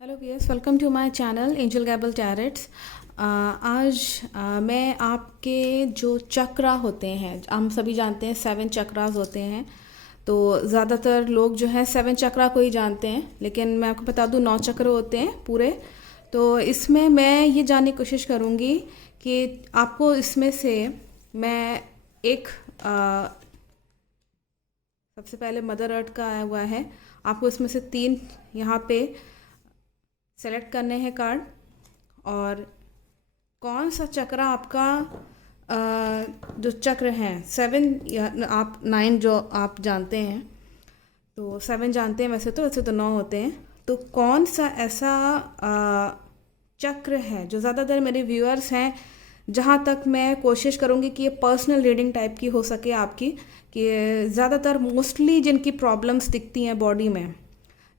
Hello viewers, welcome to my channel angel gable tarots. आज मैं आपके जो चक्रा होते हैं, हम सभी जानते हैं 7 चक्रास होते हैं। तो ज़्यादातर लोग जो है 7 चक्रा को ही जानते हैं, लेकिन मैं आपको बता दूं 9 चक्र होते हैं पूरे। तो इसमें मैं ये जानने की कोशिश करूँगी कि आपको इसमें से मैं एक सबसे पहले मदर अर्थ का आया हुआ है। आपको इसमें से 3 यहाँ पे सेलेक्ट करने हैं कार्ड, और कौन सा चक्र आपका जो चक्र हैं 7 या आप 9 जो आप जानते हैं, तो 7 जानते हैं, वैसे तो 9 होते हैं। तो कौन सा ऐसा चक्र है जो ज़्यादातर मेरे व्यूअर्स हैं, जहाँ तक मैं कोशिश करूँगी कि ये पर्सनल रीडिंग टाइप की हो सके आपकी, कि ज़्यादातर मोस्टली जिनकी प्रॉब्लम्स दिखती हैं बॉडी में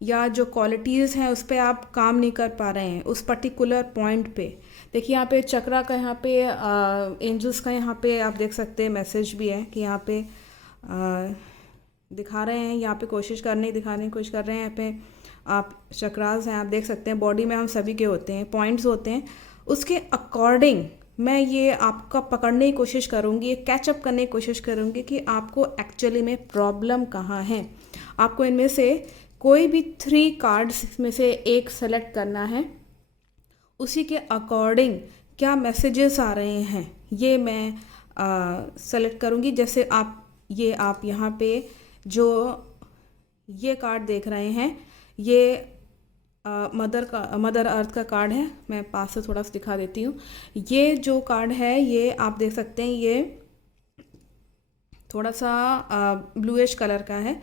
या जो क्वालिटीज़ हैं उस पर आप काम नहीं कर पा रहे हैं उस पर्टिकुलर पॉइंट पे। देखिए यहाँ पे चक्रा का, यहाँ पे एंजल्स का, यहाँ पे आप देख सकते हैं मैसेज भी है कि यहाँ पे दिखा रहे हैं, यहाँ पे दिखाने की कोशिश कर रहे हैं। यहाँ पे आप चक्रास हैं, आप देख सकते हैं बॉडी में हम सभी के होते हैं, पॉइंट्स होते हैं। उसके अकॉर्डिंग मैं ये आपका पकड़ने की कोशिश करूँगी, ये कैचअप करने की कोशिश करूँगी कि आपको एक्चुअली में प्रॉब्लम कहाँ है। आपको इनमें से कोई भी 3 कार्ड्स में से एक सेलेक्ट करना है, उसी के अकॉर्डिंग क्या मैसेजेस आ रहे हैं ये मैं सेलेक्ट करूँगी। जैसे आप यहाँ पे जो ये कार्ड देख रहे हैं, ये मदर अर्थ का कार्ड है। मैं पास से थोड़ा सा दिखा देती हूँ। ये जो कार्ड है ये आप देख सकते हैं, ये थोड़ा सा ब्लूइश कलर का है।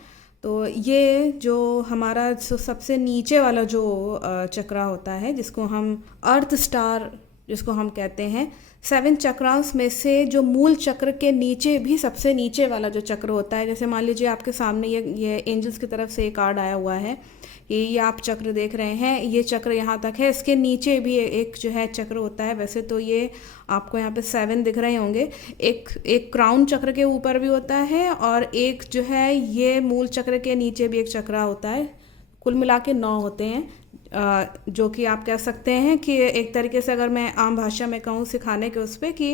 तो ये जो हमारा जो सबसे नीचे वाला जो चक्रा होता है, जिसको हम अर्थ स्टार जिसको हम कहते हैं, 7 चक्रास में से जो मूल चक्र के नीचे भी सबसे नीचे वाला जो चक्र होता है, जैसे मान लीजिए आपके सामने ये एंजल्स की तरफ से एक कार्ड आया हुआ है, ये आप चक्र देख रहे हैं, ये चक्र यहाँ तक है, इसके नीचे भी एक जो है चक्र होता है। वैसे तो ये आपको यहाँ पे 7 दिख रहे होंगे। एक क्राउन चक्र के ऊपर भी होता है, और एक जो है ये मूल चक्र के नीचे भी एक चक्र होता है। कुल मिला के 9 होते हैं, जो कि आप कह सकते हैं कि एक तरीके से अगर मैं आम भाषा में कहूँ सिखाने के उस पर, कि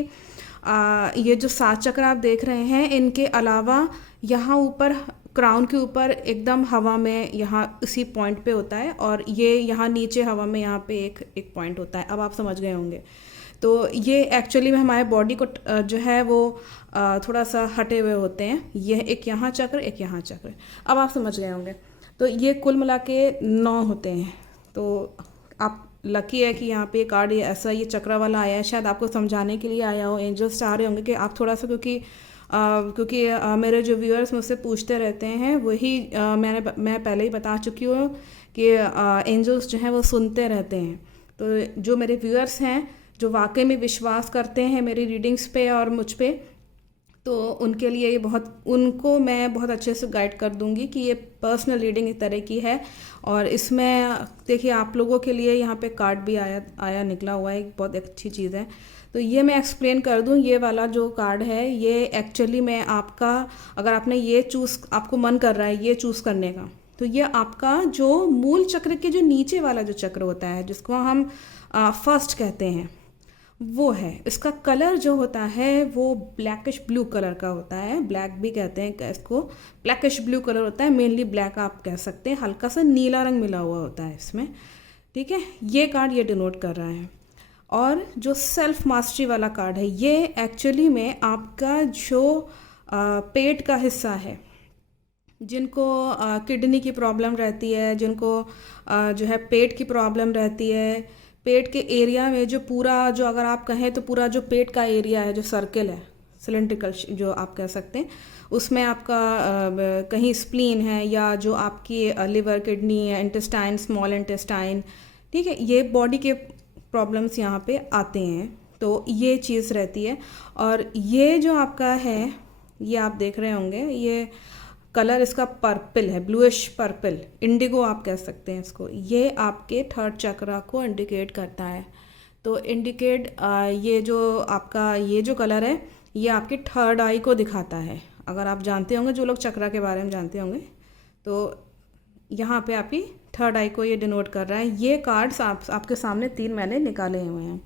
ये जो 7 चक्र आप देख रहे हैं, इनके अलावा यहाँ ऊपर क्राउन के ऊपर एकदम हवा में यहाँ उसी पॉइंट पे होता है, और ये यहाँ नीचे हवा में यहाँ पे एक पॉइंट होता है। अब आप समझ गए होंगे। तो ये एक्चुअली में हमारे बॉडी को जो है वो थोड़ा सा हटे हुए होते हैं। यह एक यहाँ चक्र, एक यहाँ चक्र। अब आप समझ गए होंगे। तो ये कुल मिला के 9 होते हैं। तो आप लकी है कि यहाँ पे कार्ड ऐसा ये चक्रा वाला आया है, शायद आपको समझाने के लिए आया हो। एंजल्स चाह रहे होंगे कि आप थोड़ा सा, क्योंकि मेरे जो व्यूअर्स मुझसे पूछते रहते हैं, वही मैं पहले ही बता चुकी हूँ कि एंजल्स जो हैं वो सुनते रहते हैं। तो जो मेरे व्यूअर्स हैं, जो वाकई में विश्वास करते हैं मेरी रीडिंग्स पे और मुझ पे, तो उनके लिए ये उनको मैं बहुत अच्छे से गाइड कर दूंगी कि ये पर्सनल रीडिंग इस तरह की है। और इसमें देखिए आप लोगों के लिए यहाँ पे कार्ड भी आया निकला हुआ है, एक बहुत अच्छी चीज़ है। तो ये मैं एक्सप्लेन कर दूं। ये वाला जो कार्ड है, ये एक्चुअली मैं आपका, अगर आपने ये आपको मन कर रहा है ये चूज़ करने का, तो ये आपका जो मूल चक्र के जो नीचे वाला जो चक्र होता है, जिसको हम फर्स्ट कहते हैं, वो है। इसका कलर जो होता है वो ब्लैकिश ब्लू कलर का होता है। ब्लैक भी कहते हैं इसको, ब्लैकिश ब्लू कलर होता है, मेनली ब्लैक आप कह सकते हैं। हल्का सा नीला रंग मिला हुआ होता है इसमें, ठीक है। ये कार्ड ये डिनोट कर रहा है। और जो सेल्फ मास्टरी वाला कार्ड है, ये एक्चुअली में आपका जो पेट का हिस्सा है, जिनको किडनी की प्रॉब्लम रहती है, जिनको जो है पेट की प्रॉब्लम रहती है, पेट के एरिया में जो पूरा, जो अगर आप कहें तो पूरा जो पेट का एरिया है, जो सर्कल है, सिलेंड्रिकल जो आप कह सकते हैं, उसमें आपका कहीं स्प्लीन है, या जो आपकी liver, kidney, intestine, small intestine, ठीक है, ये बॉडी के प्रॉब्लम्स यहाँ पे आते हैं। तो ये चीज़ रहती है। और ये जो आपका है, ये आप देख रहे होंगे, ये कलर इसका पर्पल है, ब्लूइश पर्पल, इंडिगो आप कह सकते हैं इसको। ये आपके 3rd चक्रा को इंडिकेट करता है। तो ये जो आपका ये जो कलर है, ये आपके 3rd आई को दिखाता है। अगर आप जानते होंगे, जो लोग चक्रा के बारे में जानते होंगे, तो यहाँ पे आपकी थर्ड आई को ये डिनोट कर रहा है। ये कार्ड्स आपके सामने 3 मैंने निकाले हुए हैं,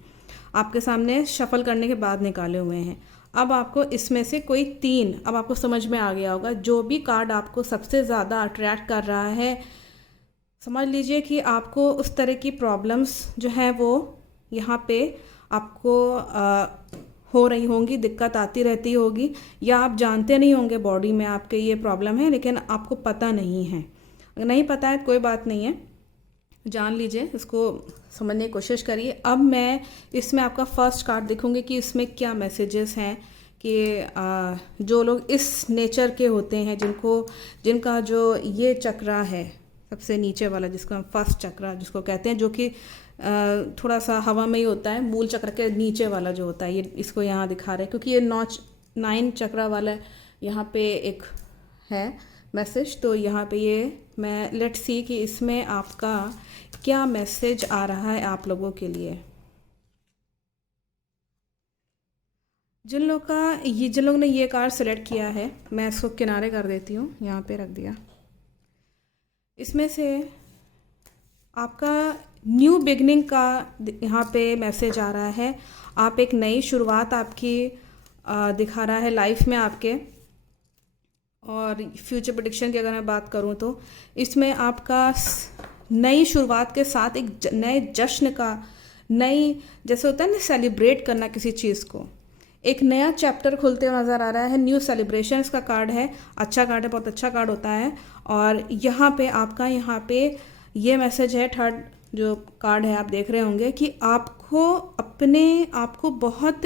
आपके सामने शफल करने के बाद निकाले हुए हैं। अब आपको इसमें से कोई 3, अब आपको समझ में आ गया होगा, जो भी कार्ड आपको सबसे ज़्यादा अट्रैक्ट कर रहा है, समझ लीजिए कि आपको उस तरह की प्रॉब्लम्स जो है वो यहाँ पे आपको हो रही होंगी, दिक्कत आती रहती होगी, या आप जानते नहीं होंगे बॉडी में आपके ये प्रॉब्लम है, लेकिन आपको पता नहीं है। अगर नहीं पता है कोई बात नहीं है, जान लीजिए, इसको समझने की कोशिश करिए। अब मैं इसमें आपका फर्स्ट कार्ड दिखूंगी कि इसमें क्या मैसेजेस हैं कि जो लोग इस नेचर के होते हैं, जिनका जो ये चक्रा है सबसे नीचे वाला, जिसको हम फर्स्ट चक्रा जिसको कहते हैं, जो कि थोड़ा सा हवा में ही होता है, मूल चक्र के नीचे वाला जो होता है, ये इसको यहाँ दिखा रहे हैं क्योंकि ये 9 चक्रा वाला यहाँ पे एक है मैसेज। तो यहाँ पे ये मैं लेट्स सी कि इसमें आपका क्या मैसेज आ रहा है आप लोगों के लिए। जिन लोग ने ये कार्ड सेलेक्ट किया है, मैं इसको किनारे कर देती हूँ, यहाँ पे रख दिया। इसमें से आपका न्यू बिगनिंग का यहाँ पे मैसेज आ रहा है। आप एक नई शुरुआत आपकी दिखा रहा है लाइफ में आपके। और फ्यूचर प्रेडिक्शन की अगर मैं बात करूँ तो इसमें आपका नई शुरुआत के साथ एक नए जश्न का, नई जैसे होता है ना सेलिब्रेट करना किसी चीज़ को, एक नया चैप्टर खुलते हुए नज़र आ रहा है। न्यू सेलिब्रेशंस का कार्ड है, अच्छा कार्ड है, बहुत अच्छा कार्ड होता है। और यहाँ पे आपका यहाँ पे ये मैसेज है, थर्ड जो कार्ड है आप देख रहे होंगे कि आपको अपने आप को बहुत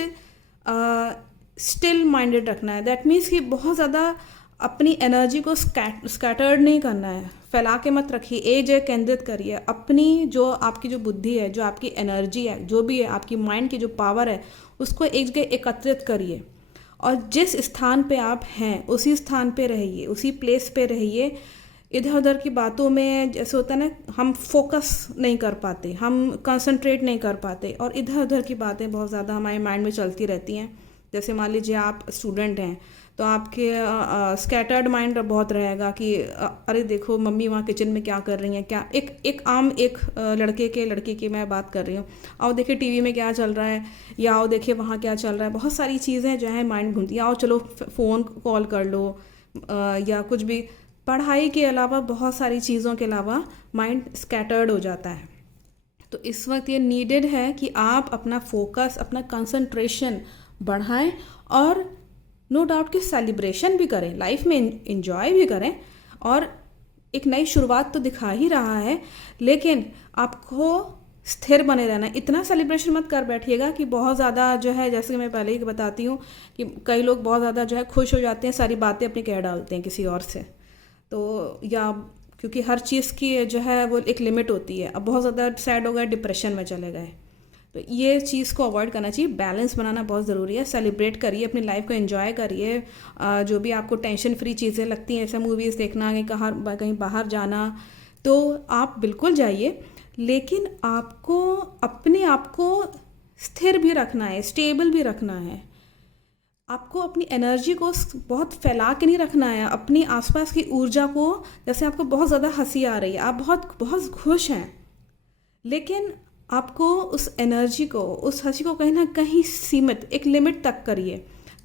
स्टिल माइंडेड रखना है। दैट मीन्स कि बहुत ज़्यादा अपनी एनर्जी को स्कैटर्ड नहीं करना है, फैला के मत रखिए, एक जगह केंद्रित करिए। अपनी जो आपकी जो बुद्धि है, जो आपकी एनर्जी है, जो भी है आपकी माइंड की जो पावर है, उसको एक जगह एकत्रित करिए और जिस स्थान पे आप हैं उसी स्थान पे रहिए, उसी प्लेस पे रहिए। इधर उधर की बातों में जैसे होता है ना, हम फोकस नहीं कर पाते, हम कंसंट्रेट नहीं कर पाते और इधर उधर की बातें बहुत ज़्यादा हमारे माइंड में चलती रहती हैं। जैसे मान लीजिए आप स्टूडेंट हैं तो आपके स्कैटर्ड माइंड बहुत रहेगा कि अरे देखो मम्मी वहाँ किचन में क्या कर रही हैं, क्या एक आम लड़के की मैं बात कर रही हूँ, आओ देखिए टीवी में क्या चल रहा है, या आओ देखिए वहाँ क्या चल रहा है। बहुत सारी चीज़ें जो है माइंड घूमती हैं, आओ चलो फ़ोन कॉल कर लो, या कुछ भी, पढ़ाई के अलावा बहुत सारी चीज़ों के अलावा माइंड स्कैटर्ड हो जाता है। तो इस वक्त ये नीडेड है कि आप अपना फोकस, अपना कंसंट्रेशन बढ़ाएं और नो डाउट कि सेलिब्रेशन भी करें, लाइफ में इंजॉय भी करें। और एक नई शुरुआत तो दिखा ही रहा है, लेकिन आपको स्थिर बने रहना। इतना सेलिब्रेशन मत कर बैठिएगा कि बहुत ज़्यादा जो है, जैसे कि मैं पहले ही बताती हूँ कि कई लोग बहुत ज़्यादा जो है खुश हो जाते हैं, सारी बातें अपनी कह डालते हैं किसी और से, तो या क्योंकि हर चीज़ की जो है वो एक लिमिट होती है। अब बहुत ज़्यादा सैड हो गए, डिप्रेशन में चले गए, तो ये चीज़ को अवॉइड करना चाहिए। बैलेंस बनाना बहुत ज़रूरी है। सेलिब्रेट करिए, अपनी लाइफ को एंजॉय करिए। जो भी आपको टेंशन फ्री चीज़ें लगती हैं, ऐसे मूवीज़ देखना, कहीं बाहर जाना, तो आप बिल्कुल जाइए, लेकिन आपको अपने आप को स्थिर भी रखना है, स्टेबल भी रखना है। आपको अपनी एनर्जी को बहुत फैला के नहीं रखना है, अपनी आसपास की ऊर्जा को, जैसे आपको बहुत ज़्यादा हंसी आ रही है, आप बहुत बहुत खुश हैं, लेकिन आपको उस एनर्जी को, उस हंसी को कहीं ना कहीं सीमित, एक लिमिट तक करिए,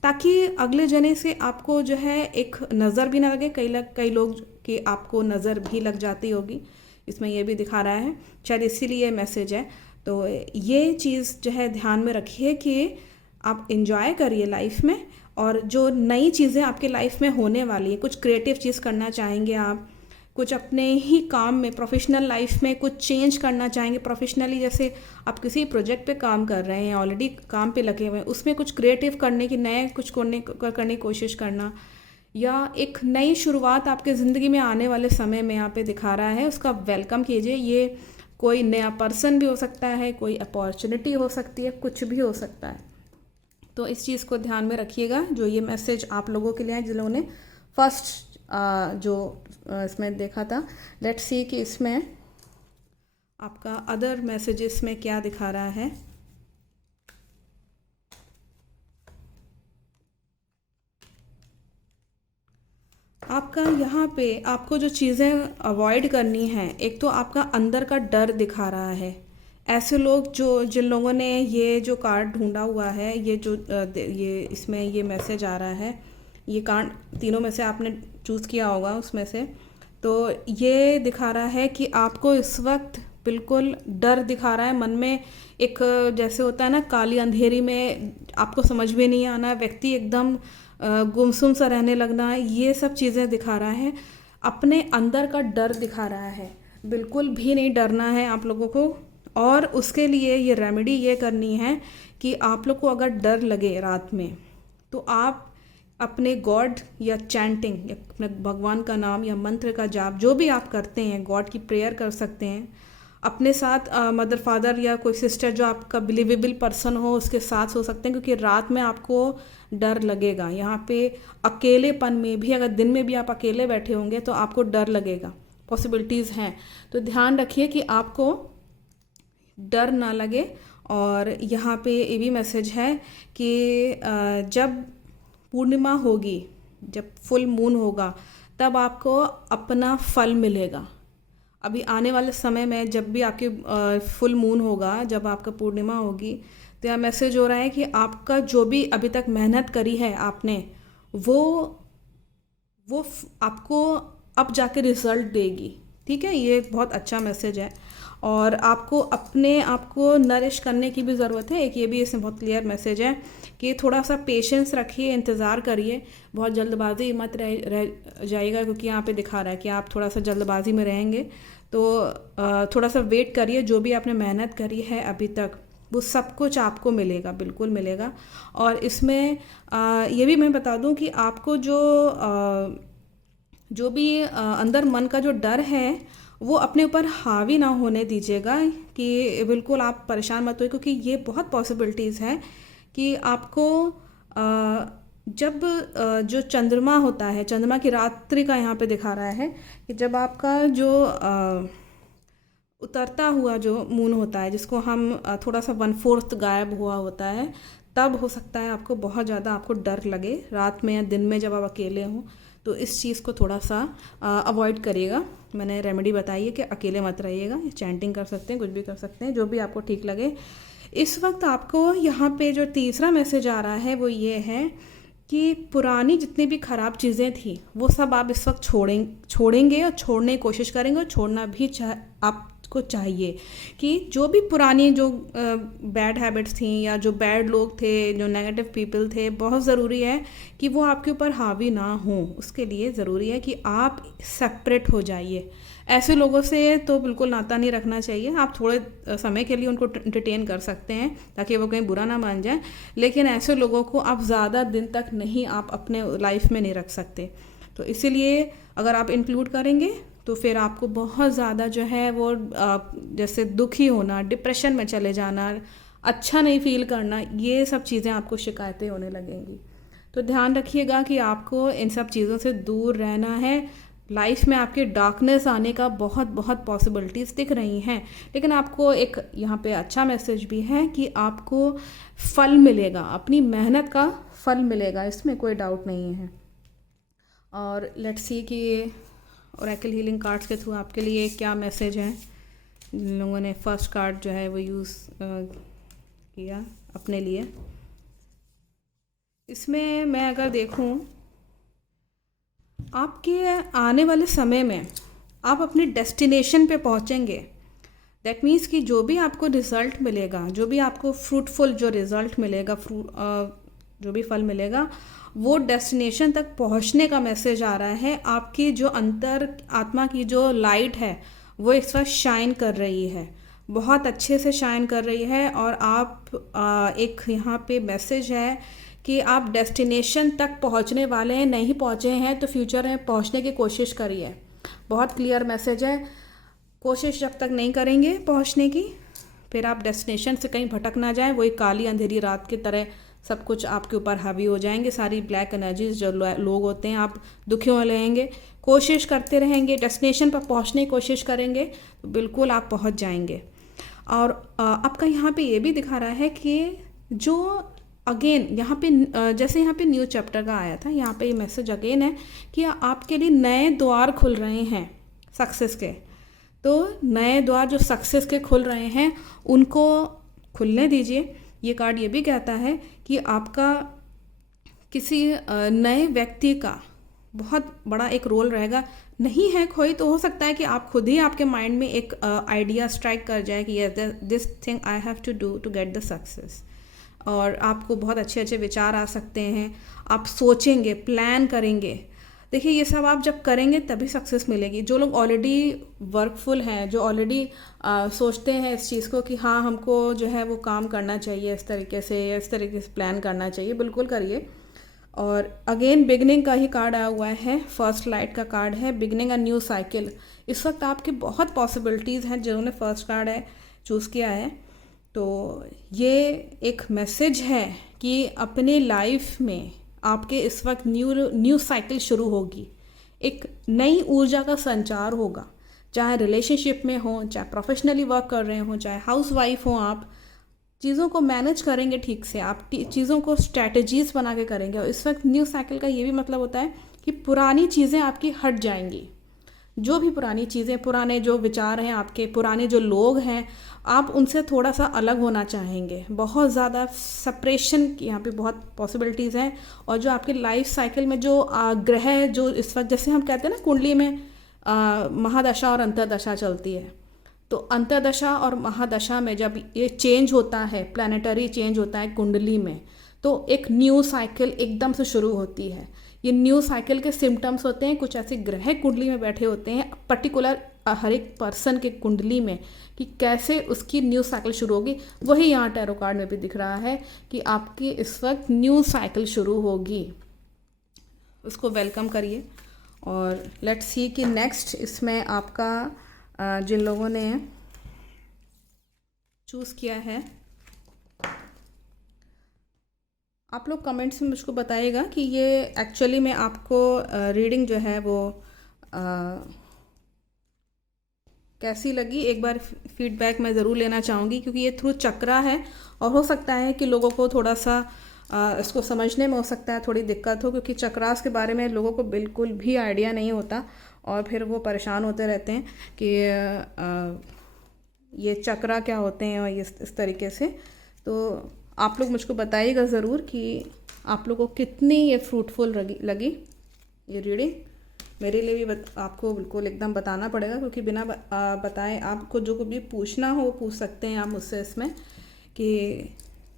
ताकि अगले जने से आपको जो है एक नज़र भी ना लगे। कई लोग की आपको नज़र भी लग जाती होगी, इसमें ये भी दिखा रहा है, शायद इसीलिए मैसेज है। तो ये चीज़ जो है ध्यान में रखिए कि आप इंजॉय करिए लाइफ में, और जो नई चीज़ें आपके लाइफ में होने वाली है, कुछ क्रिएटिव चीज़ करना चाहेंगे आप, कुछ अपने ही काम में, प्रोफेशनल लाइफ में कुछ चेंज करना चाहेंगे प्रोफेशनली, जैसे आप किसी प्रोजेक्ट पे काम कर रहे हैं, ऑलरेडी काम पे लगे हुए हैं, उसमें कुछ क्रिएटिव करने की, नए कुछ करने की कोशिश करना, या एक नई शुरुआत आपके ज़िंदगी में आने वाले समय में यहाँ पे दिखा रहा है, उसका वेलकम कीजिए। ये कोई नया पर्सन भी हो सकता है, कोई अपॉर्चुनिटी हो सकती है, कुछ भी हो सकता है। तो इस चीज़ को ध्यान में रखिएगा। जो ये मैसेज आप लोगों के लिए है जिन्होंने फर्स्ट जो इसमें देखा था, लेट्स सी कि इसमें आपका अदर मैसेजेस में क्या दिखा रहा है। आपका आपका यहाँ पे आपको जो चीज़ें अवॉइड करनी हैं, एक तो आपका अंदर का डर दिखा रहा है। ऐसे लोग जो जिन लोगों ने ये जो कार्ड ढूंढा हुआ है, ये जो ये इसमें ये मैसेज आ रहा है, ये कार्ड तीनों में से आपने चूज़ किया होगा उसमें से, तो ये दिखा रहा है कि आपको इस वक्त बिल्कुल डर दिखा रहा है मन में। एक जैसे होता है ना, काली अंधेरी में आपको समझ में नहीं आना, व्यक्ति एकदम गुमसुम सा रहने लगना, ये सब चीज़ें दिखा रहा है। अपने अंदर का डर दिखा रहा है, बिल्कुल भी नहीं डरना है आप लोगों को। और उसके लिए ये रेमेडी ये करनी है कि आप लोग को अगर डर लगे रात में, तो आप अपने गॉड या चैंटिंग या अपने भगवान का नाम या मंत्र का जाप जो भी आप करते हैं, गॉड की प्रेयर कर सकते हैं। अपने साथ मदर फादर या कोई सिस्टर जो आपका बिलीवेबल पर्सन हो उसके साथ हो सकते हैं, क्योंकि रात में आपको डर लगेगा। यहाँ पे अकेलेपन में भी, अगर दिन में भी आप अकेले बैठे होंगे तो आपको डर लगेगा, पॉसिबिलिटीज़ हैं। तो ध्यान रखिए कि आपको डर ना लगे। और यहाँ पे ये भी मैसेज है कि जब पूर्णिमा होगी, जब फुल मून होगा, तब आपको अपना फल मिलेगा। अभी आने वाले समय में जब भी आपकी फुल मून होगा, जब आपका पूर्णिमा होगी, तो यह मैसेज हो रहा है कि आपका जो भी अभी तक मेहनत करी है आपने, वो आपको अब जाके रिजल्ट देगी। ठीक है, ये बहुत अच्छा मैसेज है। और आपको अपने आप को नरिश करने की भी ज़रूरत है। एक ये भी इसमें बहुत क्लियर मैसेज है कि थोड़ा सा पेशेंस रखिए, इंतज़ार करिए, बहुत जल्दबाजी मत रह जाइएगा, क्योंकि यहाँ पे दिखा रहा है कि आप थोड़ा सा जल्दबाजी में रहेंगे। तो थोड़ा सा वेट करिए, जो भी आपने मेहनत करी है अभी तक वो सब कुछ आपको मिलेगा, बिल्कुल मिलेगा। और इसमें ये भी मैं बता दूं कि आपको जो भी अंदर मन का जो डर है वो अपने ऊपर हावी ना होने दीजिएगा, कि बिल्कुल आप परेशान मत होइए, क्योंकि ये बहुत पॉसिबिलिटीज़ है कि आपको जब जो चंद्रमा होता है, चंद्रमा की रात्रि का यहाँ पे दिखा रहा है कि जब आपका जो उतरता हुआ जो मून होता है, जिसको हम थोड़ा सा 1/4 गायब हुआ होता है, तब हो सकता है आपको बहुत ज़्यादा आपको डर लगे रात में या दिन में जब आप अकेले हों। तो इस चीज़ को थोड़ा सा अवॉइड करिएगा। मैंने रेमेडी बताई है कि अकेले मत रहिएगा, चैंटिंग कर सकते हैं, कुछ भी कर सकते हैं, जो भी आपको ठीक लगे। इस वक्त आपको यहाँ पे जो तीसरा मैसेज आ रहा है वो ये है कि पुरानी जितनी भी ख़राब चीज़ें थी वो सब आप इस वक्त छोड़ेंगे और छोड़ने की कोशिश करेंगे, और छोड़ना भी आपको चाहिए। कि जो भी पुरानी जो बैड हैबिट्स थी या जो बैड लोग थे, जो नेगेटिव पीपल थे, बहुत ज़रूरी है कि वो आपके ऊपर हावी ना हो। उसके लिए ज़रूरी है कि आप सेपरेट हो जाइए। ऐसे लोगों से तो बिल्कुल नाता नहीं रखना चाहिए। आप थोड़े समय के लिए उनको एंटरटेन कर सकते हैं ताकि वो कहीं बुरा ना मान जाए, लेकिन ऐसे लोगों को आप ज़्यादा दिन तक नहीं, आप अपने लाइफ में नहीं रख सकते। तो इसीलिए अगर आप इंक्लूड करेंगे तो फिर आपको बहुत ज़्यादा जो है वो जैसे दुखी होना, डिप्रेशन में चले जाना, अच्छा नहीं फील करना, ये सब चीज़ें आपको शिकायतें होने लगेंगी। तो ध्यान रखिएगा कि आपको इन सब चीज़ों से दूर रहना है। लाइफ में आपके डार्कनेस आने का बहुत बहुत पॉसिबिलिटीज़ दिख रही हैं, लेकिन आपको एक यहाँ पे अच्छा मैसेज भी है कि आपको फल मिलेगा, अपनी मेहनत का फल मिलेगा, इसमें कोई डाउट नहीं है। और लेट्स सी कि ओरेकल हीलिंग कार्ड्स के थ्रू आपके लिए क्या मैसेज है। जिन लोगों ने फर्स्ट कार्ड जो है वो यूज़ किया अपने लिए, इसमें मैं अगर देखूं, आपके आने वाले समय में आप अपने डेस्टिनेशन पे पहुंचेंगे। दैट मीन्स कि जो भी आपको रिज़ल्ट मिलेगा, जो भी आपको फ्रूटफुल जो रिज़ल्ट मिलेगा, जो भी फल मिलेगा, वो डेस्टिनेशन तक पहुंचने का मैसेज आ रहा है। आपकी जो अंतर आत्मा की जो लाइट है वो इस वक्त शाइन कर रही है, बहुत अच्छे से शाइन कर रही है। और आप एक यहाँ पे मैसेज है कि आप डेस्टिनेशन तक पहुंचने वाले हैं, नहीं पहुंचे हैं तो फ्यूचर में पहुंचने की कोशिश करिए। बहुत क्लियर मैसेज है। कोशिश जब तक नहीं करेंगे पहुंचने की, फिर आप डेस्टिनेशन से कहीं भटक ना जाएं। वही काली अंधेरी रात की तरह सब कुछ आपके ऊपर हावी हो जाएंगे, सारी ब्लैक एनर्जीज जो लोग होते हैं, आप दुखी हो रहेंगे। कोशिश करते रहेंगे, डेस्टिनेशन पर पहुंचने की कोशिश करेंगे तो बिल्कुल आप पहुंच जाएंगे। और आपका यहाँ पे ये भी दिखा रहा है कि जो अगेन यहाँ पे जैसे यहाँ पे न्यू चैप्टर का आया था, यहाँ पे ये मैसेज अगेन है कि आपके लिए नए द्वार खुल रहे हैं सक्सेस के। तो नए द्वार जो सक्सेस के खुल रहे हैं उनको खुलने दीजिए। ये कार्ड ये भी कहता है कि आपका किसी नए व्यक्ति का बहुत बड़ा एक रोल रहेगा। नहीं है कोई तो हो सकता है कि आप खुद ही आपके माइंड में एक आइडिया स्ट्राइक कर जाए कि yes this thing I have to do to get the success, और आपको बहुत अच्छे अच्छे विचार आ सकते हैं। आप सोचेंगे, प्लान करेंगे। देखिए ये सब आप जब करेंगे तभी सक्सेस मिलेगी। जो लोग ऑलरेडी वर्कफुल हैं, जो ऑलरेडी सोचते हैं इस चीज़ को कि हाँ हमको जो है वो काम करना चाहिए इस तरीके से, या इस तरीके से प्लान करना चाहिए, बिल्कुल करिए। और अगेन बिगनिंग का ही कार्ड आया हुआ है, फर्स्ट लाइट का कार्ड है, बिगनिंग अ न्यू साइकिल। इस वक्त आपकी बहुत पॉसिबिलिटीज़ हैं। जिन्होंने फर्स्ट कार्ड है चूज़ किया है, तो ये एक मैसेज है कि अपने लाइफ में आपके इस वक्त न्यू साइकिल शुरू होगी। एक नई ऊर्जा का संचार होगा, चाहे रिलेशनशिप में हो, चाहे प्रोफेशनली वर्क कर रहे हो, चाहे हाउस वाइफ हो। आप चीज़ों को मैनेज करेंगे ठीक से, आप चीज़ों को स्ट्रैटेजीज बना के करेंगे। और इस वक्त न्यू साइकिल का ये भी मतलब होता है कि पुरानी चीज़ें आपकी हट जाएंगी। जो भी पुरानी चीज़ें, पुराने जो विचार हैं आपके, पुराने जो लोग हैं, आप उनसे थोड़ा सा अलग होना चाहेंगे। बहुत ज़्यादा सेपरेशन की यहाँ पे बहुत पॉसिबिलिटीज़ हैं। और जो आपके लाइफ साइकिल में जो ग्रह जो इस वक्त, जैसे हम कहते हैं ना कुंडली में महादशा और अंतर्दशा चलती है, तो अंतर्दशा और महादशा में जब ये चेंज होता है, प्लानिटरी चेंज होता है कुंडली में, तो एक न्यू साइकिल एकदम से शुरू होती है। ये न्यू साइकिल के सिम्टम्स होते हैं, कुछ ऐसे ग्रह कुंडली में बैठे होते हैं पर्टिकुलर हर एक पर्सन के कुंडली में, कि कैसे उसकी न्यू साइकिल शुरू होगी। वही यहाँ टैरो कार्ड में भी दिख रहा है कि आपकी इस वक्त न्यू साइकिल शुरू होगी। उसको वेलकम करिए। और लेट्स सी कि नेक्स्ट इसमें आपका जिन लोगों ने चूज़ किया है, आप लोग कमेंट्स में मुझको बताइएगा कि ये एक्चुअली में आपको रीडिंग जो है वो कैसी लगी। एक बार फीडबैक मैं ज़रूर लेना चाहूँगी, क्योंकि ये थ्रू चक्रा है और हो सकता है कि लोगों को थोड़ा सा इसको समझने में हो सकता है थोड़ी दिक्कत हो, क्योंकि चक्रास के बारे में लोगों को बिल्कुल भी आइडिया नहीं होता और फिर वो परेशान होते रहते हैं कि ये चक्रा क्या होते हैं और इस तरीके से। तो आप लोग मुझको बताइएगा ज़रूर कि आप लोगों को कितनी ये फ्रूटफुल लगी ये रीडिंग। मेरे लिए भी आपको बिल्कुल एकदम बताना पड़ेगा, क्योंकि बिना बताए आपको जो भी पूछना हो वो पूछ सकते हैं आप मुझसे इसमें, कि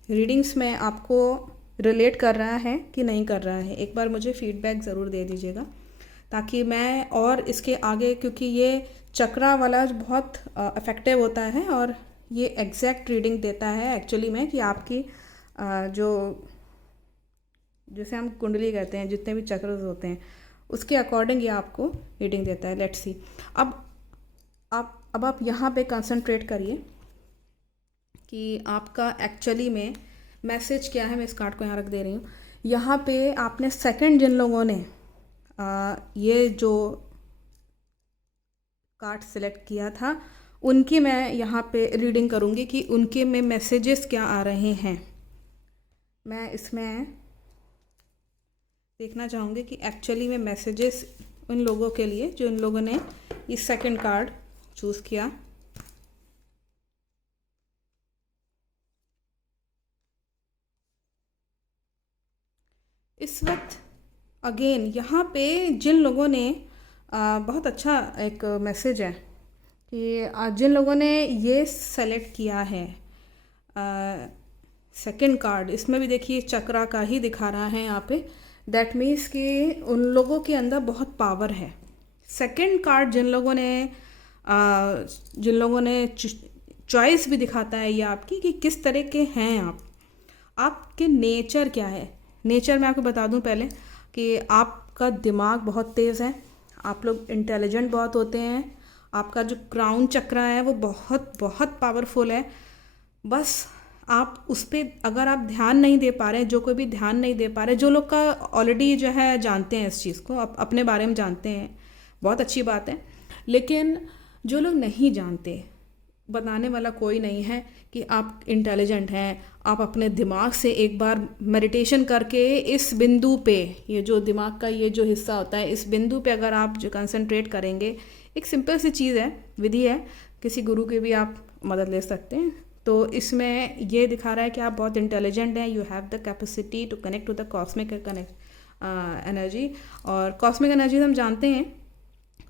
रीडिंग्स में आपको रिलेट कर रहा है कि नहीं कर रहा है। एक बार मुझे फीडबैक ज़रूर दे दीजिएगा, ताकि मैं और इसके आगे, क्योंकि ये चक्रा वाला बहुत इफ़ेक्टिव होता है और ये एग्जैक्ट रीडिंग देता है एक्चुअली में कि आपकी जो जैसे हम कुंडली कहते हैं, जितने भी चक्र होते हैं उसके अकॉर्डिंग ये आपको रीडिंग देता है। Let's see. अब आप यहाँ पे कंसंट्रेट करिए कि आपका एक्चुअली में मैसेज क्या है। मैं इस कार्ड को यहाँ रख दे रही हूँ। यहाँ पे आपने सेकंड जिन लोगों ने ये जो कार्ड सिलेक्ट किया था, उनकी मैं यहाँ पे रीडिंग करूँगी कि उनके में मैसेजेस क्या आ रहे हैं। मैं इसमें देखना चाहूँगी कि एक्चुअली में मैसेजेस उन लोगों के लिए जो इन लोगों ने ये सेकंड कार्ड चूज़ किया। इस वक्त अगेन यहाँ पे जिन लोगों ने बहुत अच्छा एक मैसेज है कि जिन लोगों ने ये सेलेक्ट किया है सेकंड कार्ड, इसमें भी देखिए चक्रा का ही दिखा रहा है यहाँ पे। दैट मीन्स कि उन लोगों के अंदर बहुत पावर है। सेकंड कार्ड जिन लोगों ने चॉइस भी दिखाता है ये आपकी कि किस तरह के हैं आपके नेचर क्या है। नेचर मैं आपको बता दूं पहले कि आपका दिमाग बहुत तेज़ है, आप लोग इंटेलिजेंट बहुत होते हैं, आपका जो क्राउन चक्रा है वो बहुत बहुत पावरफुल है। बस आप उस पर अगर आप ध्यान नहीं दे पा रहे हैं, जो कोई भी ध्यान नहीं दे पा रहे, जो लोग का ऑलरेडी जो है जानते हैं इस चीज़ को, अपने बारे में जानते हैं, बहुत अच्छी बात है। लेकिन जो लोग नहीं जानते, बताने वाला कोई नहीं है कि आप इंटेलिजेंट हैं। आप अपने दिमाग से एक बार मेडिटेशन करके इस बिंदु पे, ये जो दिमाग का ये जो हिस्सा होता है, इस बिंदु पे अगर आप जो कंसंट्रेट करेंगे, एक सिंपल सी चीज़ है, विधि है, किसी गुरु की भी आप मदद ले सकते हैं। तो इसमें ये दिखा रहा है कि आप बहुत इंटेलिजेंट हैं, you have the capacity to connect to the cosmic energy. और कॉस्मिक एनर्जी हम जानते हैं,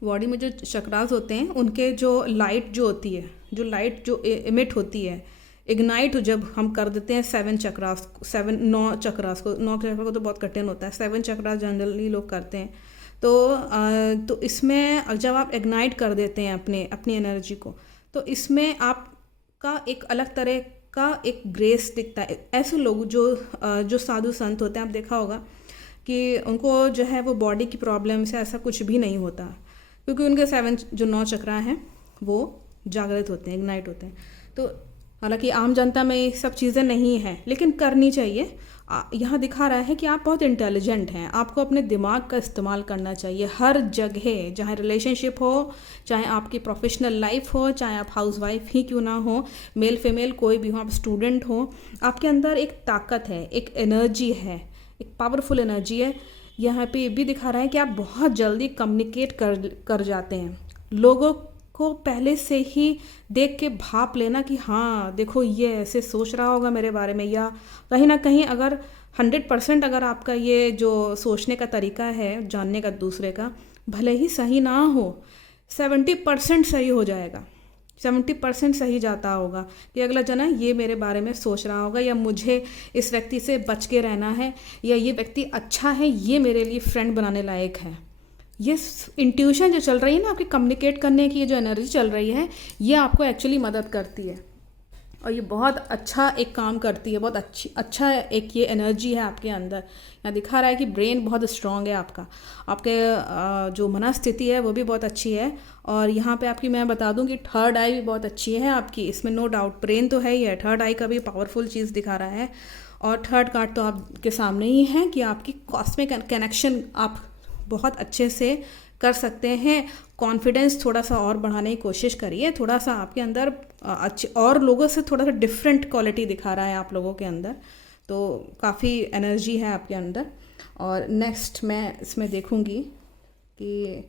बॉडी में जो चक्रास होते हैं उनके जो लाइट जो होती है, जो लाइट जो इमिट होती है, इग्नाइट जब हम कर देते हैं 9 चक्रास को, 9 चक्रास को तो बहुत कठिन होता है, 7 चक्रास जनरली लोग करते हैं। तो इसमें जब आप इग्नाइट कर देते हैं अपनी एनर्जी को, तो इसमें आपका एक अलग तरह का एक ग्रेस दिखता है। ऐसे लोग जो साधु संत होते हैं, आप देखा होगा कि उनको जो है वो बॉडी की प्रॉब्लम से ऐसा कुछ भी नहीं होता, क्योंकि उनके 7 जो 9 चक्रा हैं वो जागृत होते हैं, इग्नाइट होते हैं। तो हालांकि आम जनता में ये सब चीज़ें नहीं हैं, लेकिन करनी चाहिए। यहाँ दिखा रहा है कि आप बहुत इंटेलिजेंट हैं, आपको अपने दिमाग का इस्तेमाल करना चाहिए हर जगह, चाहे रिलेशनशिप हो, चाहे आपकी प्रोफेशनल लाइफ हो, चाहे आप हाउसवाइफ ही क्यों ना हो, मेल फीमेल कोई भी हो, आप स्टूडेंट हो, आपके अंदर एक ताकत है, एक एनर्जी है, एक पावरफुल एनर्जी है। यहाँ पे भी दिखा रहा है कि आप बहुत जल्दी कम्युनिकेट कर जाते हैं, लोगों को पहले से ही देख के भाप लेना कि हाँ देखो ये ऐसे सोच रहा होगा मेरे बारे में, या कहीं ना कहीं अगर 100% अगर आपका ये जो सोचने का तरीका है जानने का दूसरे का, भले ही सही ना हो, 70% सही हो जाएगा, 70% सही जाता होगा कि अगला जना ये मेरे बारे में सोच रहा होगा, या मुझे इस व्यक्ति से बच के रहना है, या ये व्यक्ति अच्छा है, ये मेरे लिए फ्रेंड बनाने लायक है। ये इंट्यूशन जो चल रही है ना, आपकी कम्युनिकेट करने की ये जो एनर्जी चल रही है, ये आपको एक्चुअली मदद करती है, और ये बहुत अच्छा एक काम करती है, बहुत अच्छा एक ये एनर्जी है आपके अंदर। यहाँ दिखा रहा है कि ब्रेन बहुत स्ट्रांग है आपका, आपके जो मनस्थिति है वो भी बहुत अच्छी है। और यहाँ पे आपकी मैं बता दूँ कि थर्ड आई भी बहुत अच्छी है आपकी, इसमें नो डाउट। ब्रेन तो है ही है, थर्ड आई का भी पावरफुल चीज़ दिखा रहा है। और थर्ड कार्ड तो आपके सामने ही है कि आपकी कॉस्मिक कनेक्शन आप बहुत अच्छे से कर सकते हैं। कॉन्फिडेंस थोड़ा सा और बढ़ाने की कोशिश करिए, थोड़ा सा आपके अंदर अच्छे और लोगों से थोड़ा सा डिफरेंट क्वालिटी दिखा रहा है आप लोगों के अंदर, तो काफ़ी एनर्जी है आपके अंदर। और नेक्स्ट मैं इसमें देखूंगी कि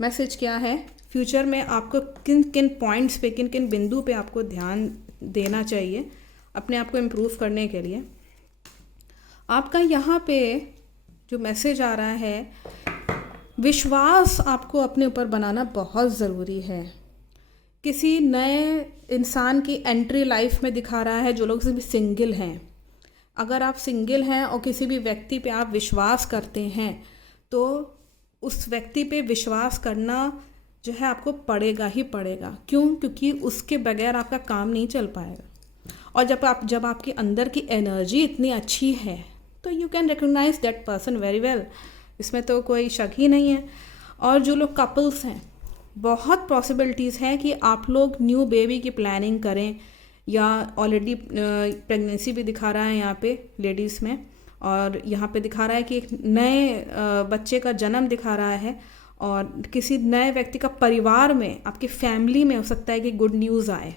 मैसेज क्या है फ्यूचर में, आपको किन किन पॉइंट्स पे, किन किन बिंदु पे आपको ध्यान देना चाहिए अपने आप को इम्प्रूव करने के लिए। आपका यहाँ पे जो मैसेज आ रहा है, विश्वास आपको अपने ऊपर बनाना बहुत ज़रूरी है। किसी नए इंसान की एंट्री लाइफ में दिखा रहा है, जो लोग भी सिंगल हैं, अगर आप सिंगल हैं और किसी भी व्यक्ति पे आप विश्वास करते हैं, तो उस व्यक्ति पे विश्वास करना जो है आपको पड़ेगा ही पड़ेगा। क्यों? क्योंकि उसके बगैर आपका काम नहीं चल पाएगा। और जब आपके अंदर की एनर्जी इतनी अच्छी है, तो you can recognise that person very well, इसमें तो कोई शक ही नहीं है। और जो लोग कपल्स हैं, बहुत पॉसिबिलिटीज़ हैं कि आप लोग न्यू बेबी की प्लानिंग करें, या ऑलरेडी प्रेगनेंसी भी दिखा रहा है यहाँ पे लेडीज़ में, और यहाँ पे दिखा रहा है कि एक नए बच्चे का जन्म दिखा रहा है, और किसी नए व्यक्ति का परिवार में, आपकी फैमिली में हो सकता है कि गुड न्यूज़ आए।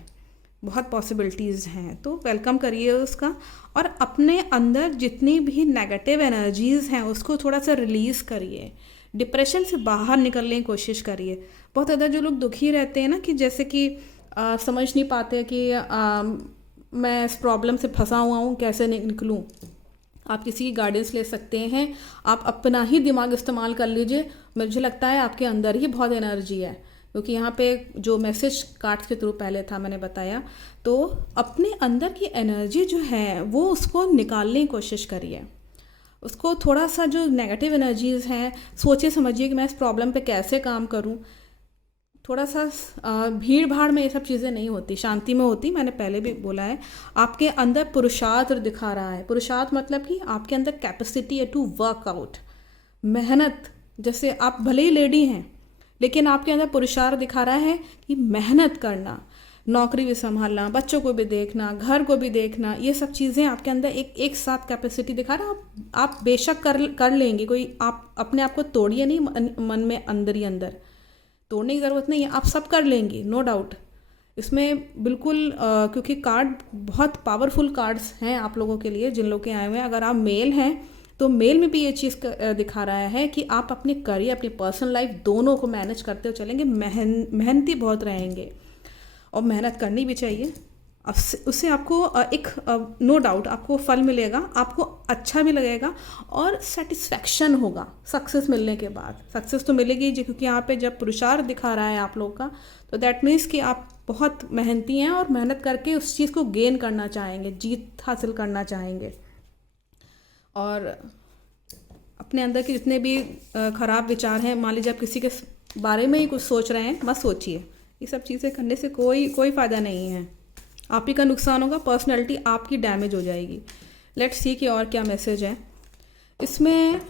बहुत पॉसिबिलिटीज़ हैं, तो वेलकम करिए उसका। और अपने अंदर जितनी भी नेगेटिव एनर्जीज़ हैं उसको थोड़ा सा रिलीज़ करिए, डिप्रेशन से बाहर निकलने की कोशिश करिए। बहुत ज़्यादा जो लोग दुखी रहते हैं ना, कि जैसे कि समझ नहीं पाते कि मैं इस प्रॉब्लम से फंसा हुआ हूँ, कैसे निकलूँ, आप किसी की गाइडेंस ले सकते हैं। आप अपना ही दिमाग इस्तेमाल कर लीजिए, मुझे लगता है आपके अंदर ही बहुत एनर्जी है, क्योंकि यहाँ पे जो मैसेज कार्ड के थ्रू पहले था मैंने बताया, तो अपने अंदर की एनर्जी जो है वो उसको निकालने की कोशिश करिए। उसको थोड़ा सा जो नेगेटिव एनर्जीज़ हैं, सोचिए समझिए कि मैं इस प्रॉब्लम पे कैसे काम करूँ। थोड़ा सा भीड़ भाड़ में ये सब चीज़ें नहीं होती, शांति में होती। मैंने पहले भी बोला है, आपके अंदर पुरुषार्थ दिखा रहा है। पुरुषार्थ मतलब कि आपके अंदर कैपेसिटी है टू वर्क आउट, मेहनत। जैसे आप भले ही लेडी हैं, लेकिन आपके अंदर पुरुषार्थ दिखा रहा है कि मेहनत करना, नौकरी भी संभालना, बच्चों को भी देखना, घर को भी देखना, ये सब चीज़ें आपके अंदर एक साथ कैपेसिटी दिखा रहा है। आप बेशक कर लेंगे, कोई आप अपने आप को तोड़िए नहीं मन में, अंदर ही अंदर तोड़ने की ज़रूरत नहीं है, आप सब कर लेंगे, नो डाउट। इसमें बिल्कुल क्योंकि कार्ड बहुत पावरफुल कार्ड्स हैं आप लोगों के लिए जिन लोग के आए हुए हैं। अगर आप मेल हैं तो मेल में भी ये चीज़ दिखा रहा है कि आप अपने करियर अपनी पर्सनल लाइफ दोनों को मैनेज करते हुए चलेंगे, मेहनती बहुत रहेंगे और मेहनत करनी भी चाहिए। उससे आपको एक नो डाउट आपको फल मिलेगा, आपको अच्छा भी लगेगा और सेटिस्फैक्शन होगा सक्सेस मिलने के बाद। सक्सेस तो मिलेगी जी, क्योंकि यहाँ पे जब पुरुषार्थ दिखा रहा है आप लोग का, तो दैट मीन्स कि आप बहुत मेहनती हैं और मेहनत करके उस चीज़ को गेन करना चाहेंगे, जीत हासिल करना चाहेंगे। और अपने अंदर के जितने भी ख़राब विचार हैं, मान लीजिए आप किसी के बारे में ही कुछ सोच रहे हैं, मत सोचिए। ये सब चीज़ें करने से कोई फ़ायदा नहीं है, आप ही का नुकसान होगा, पर्सनैलिटी आपकी डैमेज हो जाएगी। लेट्स सी कि और क्या मैसेज है इसमें।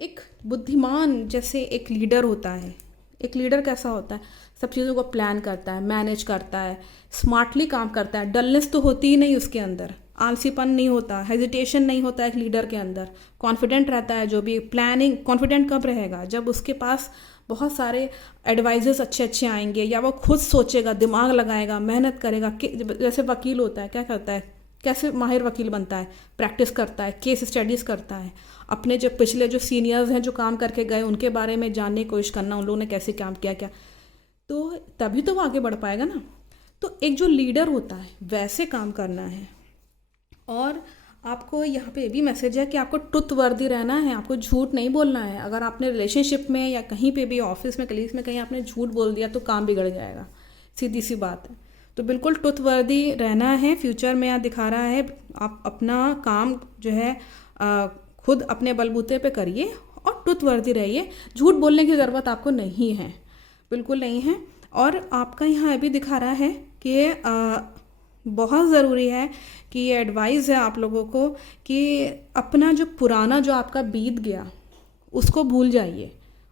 एक बुद्धिमान जैसे एक लीडर होता है। एक लीडर कैसा होता है? सब चीज़ों को प्लान करता है, मैनेज करता है, स्मार्टली काम करता है। डलनेस तो होती ही नहीं उसके अंदर, आलसीपन नहीं होता, हेजिटेशन नहीं होता एक लीडर के अंदर। कॉन्फिडेंट रहता है, जो भी प्लानिंग। कॉन्फिडेंट कब रहेगा? जब उसके पास बहुत सारे एडवाइजर्स अच्छे आएंगे, या वो खुद सोचेगा, दिमाग लगाएगा, मेहनत करेगा। जैसे वकील होता है, क्या करता है, कैसे माहिर वकील बनता है? प्रैक्टिस करता है, केस स्टडीज़ करता है, अपने जो पिछले जो सीनियर्स हैं जो काम करके गए उनके बारे में जानने की कोशिश करना, उन लोगों ने कैसे काम किया क्या, तो तभी तो वो आगे बढ़ पाएगा ना। तो एक जो लीडर होता है वैसे काम करना है। और आपको यहाँ पे भी मैसेज है कि आपको ट्रुथवर्दी रहना है, आपको झूठ नहीं बोलना है। अगर आपने रिलेशनशिप में या कहीं पे भी, ऑफिस में, कलीग्स में, कहीं आपने झूठ बोल दिया तो काम बिगड़ जाएगा, सीधी सी बात है। तो बिल्कुल ट्रुथवर्दी रहना है। फ्यूचर में यहाँ दिखा रहा है आप अपना काम जो है खुद अपने बलबूते पे करिए और ट्रुथवर्दी रहिए। झूठ बोलने की ज़रूरत आपको नहीं है, बिल्कुल नहीं है। और आपका यहाँ अभी दिखा रहा है कि बहुत ज़रूरी है कि ये एडवाइस है आप लोगों को कि अपना जो पुराना जो आपका बीत गया उसको भूल जाइए,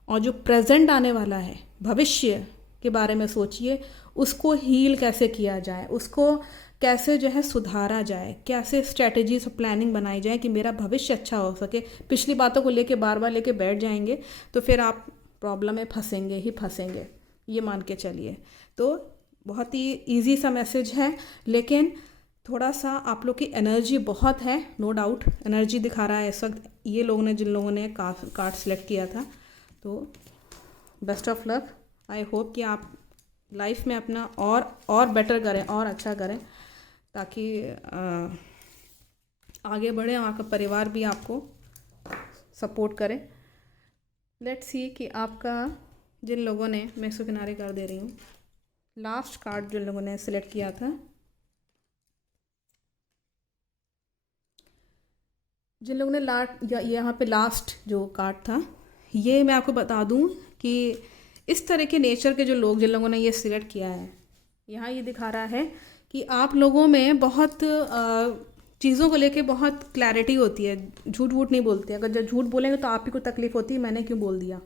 और जो प्रेजेंट आने वाला है, भविष्य के बारे में सोचिए। उसको हील कैसे किया जाए, उसको कैसे जो है सुधारा जाए, कैसे स्ट्रेटजीज और प्लानिंग बनाई जाए कि मेरा भविष्य अच्छा हो सके। पिछली बातों को लेके बार बार लेके बैठ जाएंगे तो फिर आप प्रॉब्लम में फंसेंगे ही फंसेंगे, ये मान के चलिए। तो बहुत ही इजी सा मैसेज है, लेकिन थोड़ा सा आप लोग की एनर्जी बहुत है, नो डाउट एनर्जी दिखा रहा है इस वक्त ये लोगों ने, जिन लोगों ने कार्ड सेलेक्ट किया था। तो best of luck. I hope कि आप लाइफ में अपना और बेटर करें और अच्छा करें, ताकि आगे बढ़ें और आपका परिवार भी आपको सपोर्ट करे। लेट्स सी कि आपका जिन लोगों ने, मैं इसको किनारे कर दे रही हूँ, लास्ट कार्ड जिन लोगों ने सिलेक्ट किया था, जिन लोगों ने यहाँ पे लास्ट जो कार्ड था, ये मैं आपको बता दूँ कि इस तरह के नेचर के जो लोग, जिन लोगों ने ये सिलेक्ट किया है, यहाँ ये दिखा रहा है कि आप लोगों में बहुत चीज़ों को लेके बहुत क्लैरिटी होती है, झूठ वूठ नहीं बोलते। अगर जब झूठ बोलेंगे तो आप ही को तकलीफ होती है, मैंने क्यों बोल दिया,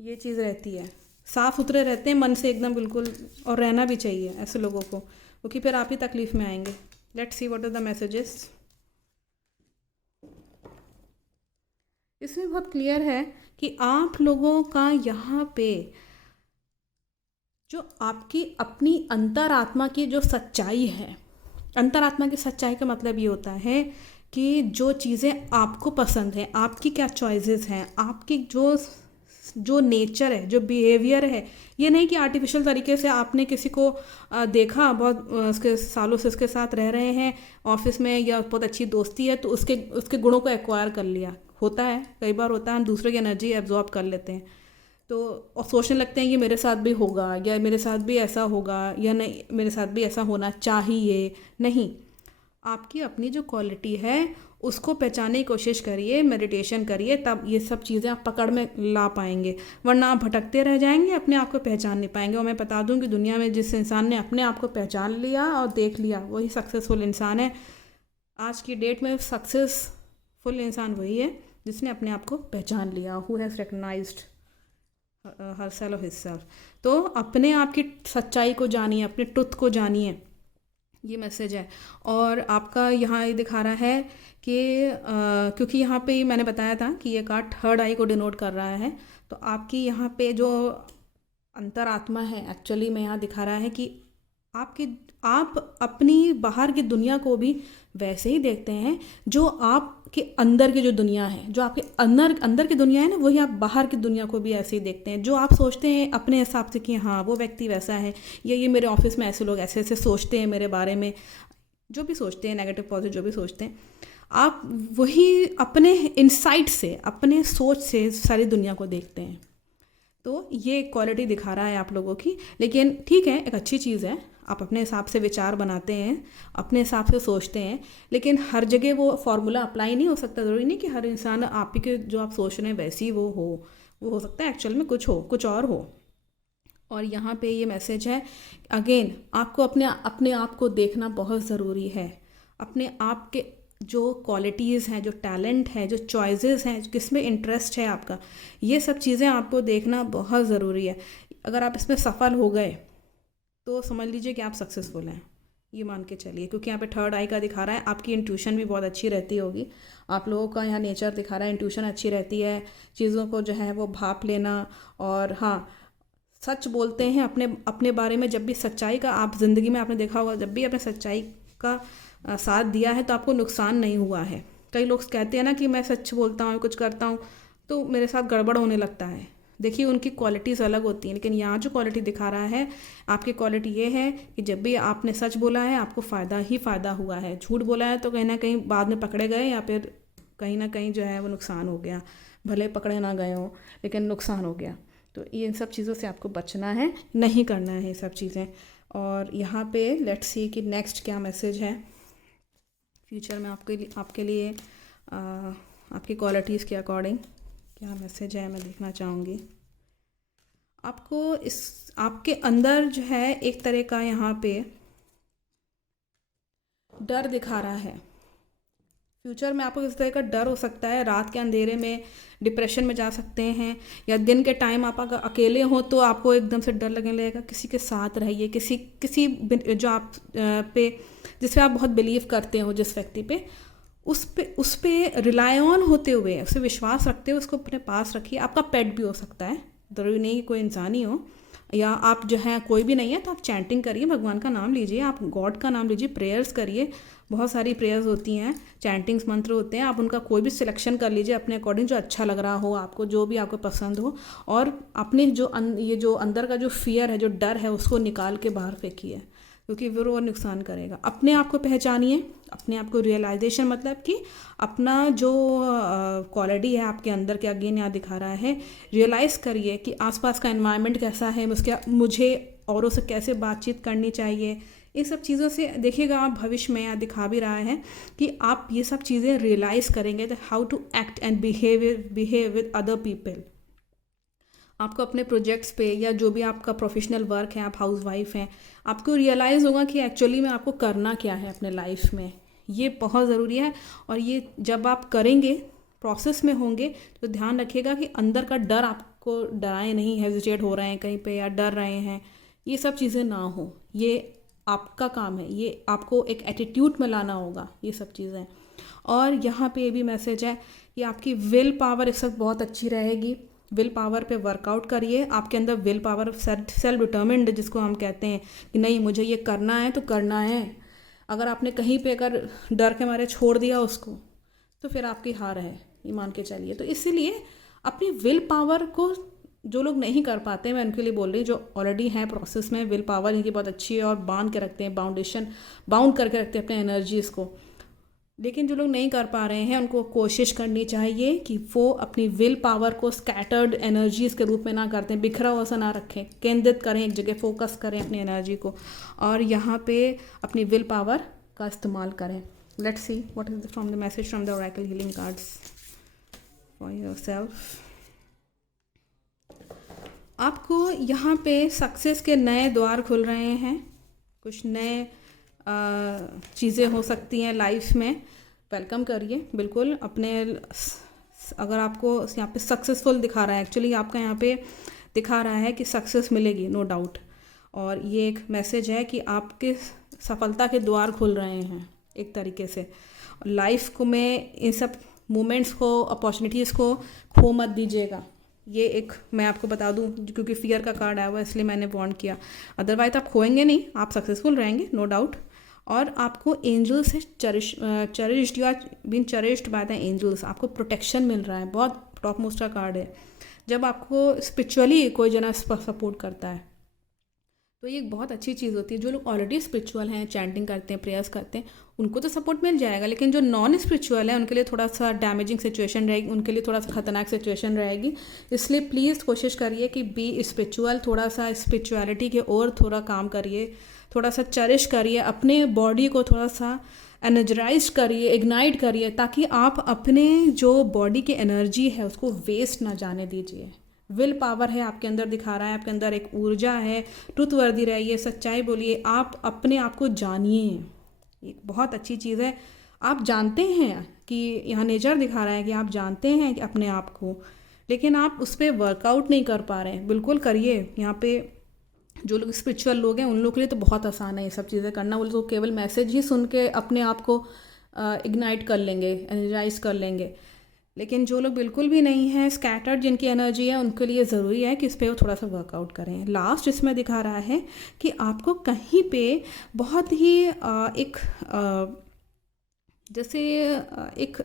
ये चीज़ रहती है। साफ़ सुथरे रहते हैं मन से एकदम बिल्कुल, और रहना भी चाहिए ऐसे लोगों को, क्योंकि फिर आप ही तकलीफ़ में आएंगे। Let's see what are the messages. इसमें बहुत क्लियर है कि आप लोगों का यहाँ पे जो आपकी अपनी अंतरात्मा की जो सच्चाई है, अंतरात्मा की सच्चाई का मतलब ये होता है कि जो चीज़ें आपको पसंद हैं, आपकी क्या चॉइसेस हैं, आपकी जो नेचर है, जो बिहेवियर है, ये नहीं कि आर्टिफिशियल तरीके से आपने किसी को देखा, बहुत उसके सालों से उसके साथ रह रहे हैं ऑफिस में, या बहुत अच्छी दोस्ती है तो उसके गुणों को एक्वायर कर लिया। होता है, कई बार होता है, हम दूसरे की एनर्जी एब्जॉर्ब कर लेते हैं तो, और सोचने लगते हैं कि मेरे साथ भी होगा, या मेरे साथ भी ऐसा होगा, या नहीं मेरे साथ भी ऐसा होना चाहिए। नहीं, आपकी अपनी जो क्वालिटी है उसको पहचानने की कोशिश करिए, मेडिटेशन करिए, तब ये सब चीज़ें आप पकड़ में ला पाएंगे, वरना आप भटकते रह जाएंगे, अपने आप को पहचान नहीं पाएंगे। और मैं बता दूं कि दुनिया में जिस इंसान ने अपने आप को पहचान लिया और देख लिया, वही सक्सेसफुल इंसान है। आज की डेट में सक्सेसफुल इंसान वही है जिसने अपने आप को पहचान लिया, हु हैज़ रिकग्नाइज्ड हरसेल्फ और हिजसेल्फ। तो अपने आप की सच्चाई को जानिए, अपने ट्रुथ को जानिए, ये मैसेज है। और आपका यहाँ ये दिखा रहा है कि क्योंकि यहाँ पे मैंने बताया था कि ये कार्ड थर्ड आई को डिनोट कर रहा है, तो आपकी यहाँ पे जो अंतरात्मा है एक्चुअली में यहाँ दिखा रहा है कि आपकी आप अपनी बाहर की दुनिया को भी वैसे ही देखते हैं जो आपके अंदर की जो दुनिया है, जो आपके अंदर अंदर की दुनिया है ना, वही आप बाहर की दुनिया को भी ऐसे ही देखते हैं। जो आप सोचते हैं अपने हिसाब से कि हाँ वो व्यक्ति वैसा है, या ये मेरे ऑफिस में ऐसे लोग ऐसे ऐसे सोचते हैं मेरे बारे में, जो भी सोचते हैं नेगेटिव पॉजिटिव जो भी सोचते हैं, आप वही अपने इंसाइट से, अपने सोच से सारी दुनिया को देखते हैं। तो ये क्वालिटी दिखा रहा है आप लोगों की। लेकिन ठीक है, एक अच्छी चीज़ है, आप अपने हिसाब से विचार बनाते हैं, अपने हिसाब से सोचते हैं, लेकिन हर जगह वो फॉर्मूला अप्लाई नहीं हो सकता। ज़रूरी नहीं कि हर इंसान आप ही के जो आप सोच रहे हैं वैसी वो हो सकता है एक्चुअल में कुछ और हो। और यहाँ पे ये मैसेज है, अगेन आपको अपने आप को देखना बहुत ज़रूरी है। अपने आप के जो क्वालिटीज़ हैं, जो टैलेंट है, जो चॉइसेस हैं, किस में इंटरेस्ट है आपका, ये सब चीज़ें आपको देखना बहुत ज़रूरी है। अगर आप इसमें सफल हो गए तो समझ लीजिए कि आप सक्सेसफुल हैं, ये मान के चलिए। क्योंकि यहाँ पे थर्ड आई का दिखा रहा है, आपकी इंट्यूशन भी बहुत अच्छी रहती होगी। आप लोगों का यहाँ नेचर दिखा रहा है, इंट्यूशन अच्छी रहती है, चीज़ों को जो है वो भाप लेना, और हाँ सच बोलते हैं अपने अपने बारे में। जब भी सच्चाई का, आप ज़िंदगी में आपने देखा होगा, जब भी आपने सच्चाई का साथ दिया है तो आपको नुकसान नहीं हुआ है। कई लोग कहते हैं ना कि मैं सच बोलता हूँ, कुछ करता हूँ तो मेरे साथ गड़बड़ होने लगता है। देखिए उनकी क्वालिटीज़ अलग होती हैं, लेकिन यहाँ जो क्वालिटी दिखा रहा है, आपकी क्वालिटी ये है कि जब भी आपने सच बोला है आपको फ़ायदा ही फ़ायदा हुआ है। झूठ बोला है तो कहीं ना कहीं बाद में पकड़े गए, या फिर कहीं ना कहीं जो है वो नुकसान हो गया। भले पकड़े ना गए हो लेकिन नुकसान हो गया। तो इन सब चीज़ों से आपको बचना है, नहीं करना है ये सब चीज़ें। और यहाँ पे लेट्स सी कि नेक्स्ट क्या मैसेज है फ्यूचर में आपके लिए आपकी क्वालिटीज़ के अकॉर्डिंग क्या मैसेज है, मैं देखना चाहूँगी। आपको आपके अंदर जो है एक तरह का यहाँ पे डर दिखा रहा है। फ्यूचर में आपको इस तरह का डर हो सकता है, रात के अंधेरे में डिप्रेशन में जा सकते हैं, या दिन के टाइम आप अगर अकेले हो तो आपको एकदम से डर लगने लगेगा। किसी के साथ रहिए, किसी जो आप पे जिस पे आप बहुत बिलीव करते हो, जिस व्यक्ति पे, उस पे रिलाई ऑन होते हुए, उसे विश्वास रखते हुए उसको अपने पास रखिए। आपका पेट भी हो सकता है, ज़रूरी नहीं कि कोई इंसान ही हो, या आप जो है कोई भी नहीं है तो आप चैंटिंग करिए, भगवान का नाम लीजिए, आप गॉड का नाम लीजिए, प्रेयर्स करिए। बहुत सारी प्रेयर्स होती हैं, चैंटिंग्स मंत्र होते हैं, आप उनका कोई भी सिलेक्शन कर लीजिए अपने अकॉर्डिंग, जो अच्छा लग रहा हो आपको, जो भी आपको पसंद हो। और अपने ये जो अंदर का जो फियर है, जो डर है, उसको निकाल के बाहर फेंकिए, क्योंकि फिर वो नुकसान करेगा। अपने आप को पहचानिए, अपने आप को रियलाइजेशन, मतलब कि अपना जो क्वालिटी है आपके अंदर के, अगेन यहाँ दिखा रहा है, रियलाइज़ करिए कि आसपास का एनवायरनमेंट कैसा है, मुझे औरों से कैसे बातचीत करनी चाहिए। ये सब चीज़ों से देखिएगा आप भविष्य में, यहाँ दिखा भी रहा है कि आप ये सब चीज़ें रियलाइज़ करेंगे, that how to act and behave with other people. आपको अपने प्रोजेक्ट्स पे, या जो भी आपका प्रोफेशनल वर्क है, आप हाउस वाइफ हैं, आपको रियलाइज़ होगा कि एक्चुअली में आपको करना क्या है अपने लाइफ में। ये बहुत ज़रूरी है। और ये जब आप करेंगे, प्रोसेस में होंगे, तो ध्यान रखिएगा कि अंदर का डर आपको डराए नहीं, हेजिटेट हो रहे हैं कहीं पे या डर रहे हैं, ये सब चीज़ें ना हो। ये आपका काम है, ये आपको एक एटीट्यूड में लाना होगा, ये सब चीज़ें। और यहाँ पे ये भी मैसेज है कि आपकी विल पावर इस वक्त बहुत अच्छी रहेगी। विल पावर पे वर्कआउट करिए। आपके अंदर विल पावर, सेल्फ डिटर्मिन्ड जिसको हम कहते हैं कि नहीं मुझे ये करना है तो करना है। अगर आपने कहीं पे अगर डर के मारे छोड़ दिया उसको, तो फिर आपकी हार है, ये मान के चलिए। तो इसीलिए अपनी विल पावर को जो लोग नहीं कर पाते, मैं उनके लिए बोल रही हूँ, जो ऑलरेडी हैं प्रोसेस में, विल पावर इनकी बहुत अच्छी है और बांध के रखते हैं, बाउंड करके रखते हैं अपने एनर्जीज़ को। लेकिन जो लोग नहीं कर पा रहे हैं, उनको कोशिश करनी चाहिए कि वो अपनी विल पावर को स्कैटर्ड एनर्जीज़ के रूप में ना करते हैं, बिखरा हुआ सा ना रखें, केंद्रित करें, एक जगह फोकस करें अपनी एनर्जी को, और यहाँ पे अपनी विल पावर का इस्तेमाल करें। Let's see what is from the message from the Oracle healing cards for yourself. आपको यहाँ पे सक्सेस के नए द्वार खुल रहे हैं, कुछ नए चीज़ें हो सकती हैं लाइफ में। वेलकम करिए बिल्कुल अपने। अगर आपको यहाँ पे सक्सेसफुल दिखा रहा है, एक्चुअली आपका यहाँ पे दिखा रहा है कि सक्सेस मिलेगी, नो डाउट। और ये एक मैसेज है कि आपके सफलता के द्वार खुल रहे हैं एक तरीके से। लाइफ को में इन सब मोमेंट्स को, अपॉर्चुनिटीज़ को खो मत दीजिएगा। ये एक मैं आपको बता दूं, क्योंकि फियर का कार्ड आया हुआ है इसलिए मैंने वार्न किया। अदरवाइज आप खोएंगे नहीं, आप सक्सेसफुल रहेंगे, नो डाउट। और आपको एंजल से cherished, you are been cherished by the angels, आपको प्रोटेक्शन मिल रहा है। बहुत टॉप मोस्ट का कार्ड है। जब आपको स्पिरिचुअली कोई जना सपोर्ट करता है तो ये एक बहुत अच्छी चीज़ होती है। जो लोग ऑलरेडी स्पिरिचुअल हैं, चैंटिंग करते हैं, प्रेयर्स करते हैं, उनको तो सपोर्ट मिल जाएगा, लेकिन जो नॉन स्पिरिचुअल है उनके लिए थोड़ा सा डैमेजिंग सिचुएशन रहेगी, उनके लिए थोड़ा सा खतरनाक सिचुएशन रहेगी। इसलिए प्लीज़ कोशिश करिए कि बी स्पिरिचुअल, थोड़ा सा स्पिरिचुअलिटी के और थोड़ा काम करिए, थोड़ा सा चरिश करिए, अपने बॉडी को थोड़ा सा एनर्जाइज करिए, इग्नाइट करिए, ताकि आप अपने जो बॉडी की एनर्जी है उसको वेस्ट ना जाने दीजिए। विल पावर है आपके अंदर, दिखा रहा है आपके अंदर एक ऊर्जा है। ट्रुथवर्दी रहिए, सच्चाई बोलिए, आप अपने आप को जानिए, एक बहुत अच्छी चीज़ है। आप जानते हैं कि यहाँ नेचर दिखा रहा है कि आप जानते हैं कि अपने आप को, लेकिन आप उस पर वर्कआउट नहीं कर पा रहे हैं। बिल्कुल करिए। यहाँ पे जो लोग स्पिरिचुअल लोग हैं उन लोगों के लिए तो बहुत आसान है ये सब चीज़ें करना। वो लोग केवल मैसेज ही सुन के अपने आप को इग्नाइट कर लेंगे, एनर्जाइज कर लेंगे। लेकिन जो लोग बिल्कुल भी नहीं हैं, स्कैटर्ड जिनकी एनर्जी है, उनके लिए ज़रूरी है कि इस पर वो थोड़ा सा वर्कआउट करें। लास्ट इसमें दिखा रहा है कि आपको कहीं पे बहुत ही एक जैसे एक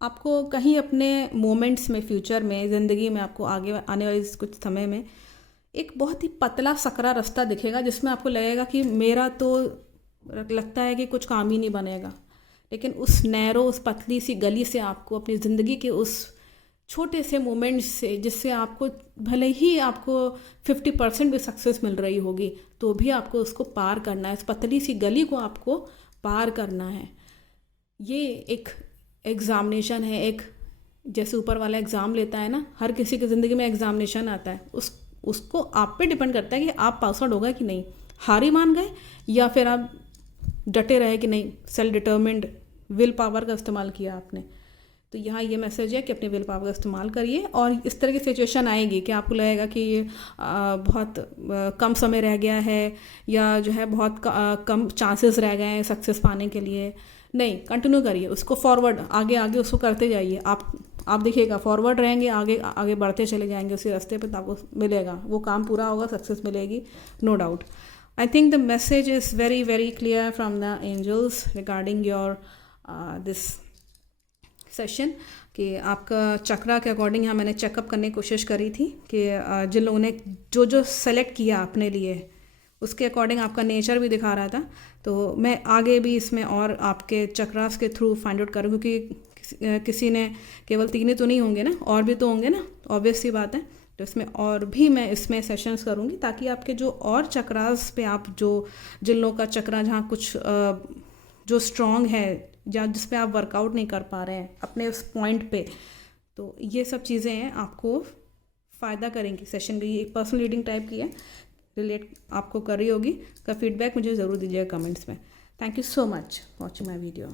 आपको कहीं अपने मोमेंट्स में, फ्यूचर में, ज़िंदगी में, आपको आगे आने वाले कुछ समय में एक बहुत ही पतला सकरा रास्ता दिखेगा, जिसमें आपको लगेगा कि मेरा तो लगता है कि कुछ काम ही नहीं बनेगा। लेकिन उस नैरो, उस पतली सी गली से आपको अपनी ज़िंदगी के उस छोटे से मोमेंट्स से, जिससे आपको भले ही आपको 50% भी सक्सेस मिल रही होगी, तो भी आपको उसको पार करना है। इस पतली सी गली को आपको पार करना है। ये एक एग्ज़ामिनेशन है, एक जैसे ऊपर वाला एग्ज़ाम लेता है ना, हर किसी की ज़िंदगी में एग्ज़ामिनेशन आता है। उसको आप पे डिपेंड करता है कि आप पास आउट हो गए कि नहीं, हार ही मान गए, या फिर आप डटे रहे कि नहीं, सेल्फ डिटर्मिन्ड विल पावर का इस्तेमाल किया आपने। तो यहाँ ये मैसेज है कि अपने विल पावर का इस्तेमाल करिए। और इस तरह की सिचुएशन आएगी कि आपको लगेगा कि बहुत कम समय रह गया है, या जो है बहुत कम चांसेस रह गए हैं सक्सेस पाने के लिए। नहीं, कंटिन्यू करिए उसको, फॉरवर्ड, आगे आगे उसको करते जाइए। आप देखिएगा फॉरवर्ड रहेंगे, आगे आगे बढ़ते चले जाएंगे उसी रास्ते पे, तो आपको मिलेगा, वो काम पूरा होगा, सक्सेस मिलेगी, no doubt. I think the message is very very clear from the angels regarding your this session कि आपका चक्रा के अकॉर्डिंग यहाँ मैंने चेकअप करने की कोशिश करी थी कि जिन लोगों ने जो जो सेलेक्ट किया अपने लिए, उसके अकॉर्डिंग आपका नेचर भी दिखा रहा था। तो मैं आगे भी इसमें और आपके चक्रास के थ्रू फाइंड आउट करूँ, क्योंकि किसी ने केवल 3 ही तो नहीं होंगे ना, और भी तो होंगे ना, ऑब्वियस सी बात है। तो इसमें और भी मैं इसमें सेशंस करूँगी, ताकि आपके जो और चक्रास पे आप जो जिन लोगों का चक्रा जहाँ कुछ जो स्ट्रॉन्ग है, जहाँ जिस पे आप वर्कआउट नहीं कर पा रहे हैं अपने उस पॉइंट पे, तो ये सब चीज़ें हैं आपको फ़ायदा करेंगी। सेशन की एक पर्सनल रीडिंग टाइप की है, रिलेट आपको कर रही होगी। का फीडबैक मुझे ज़रूर दीजिएगा कमेंट्स में। Thank you so much watching my video.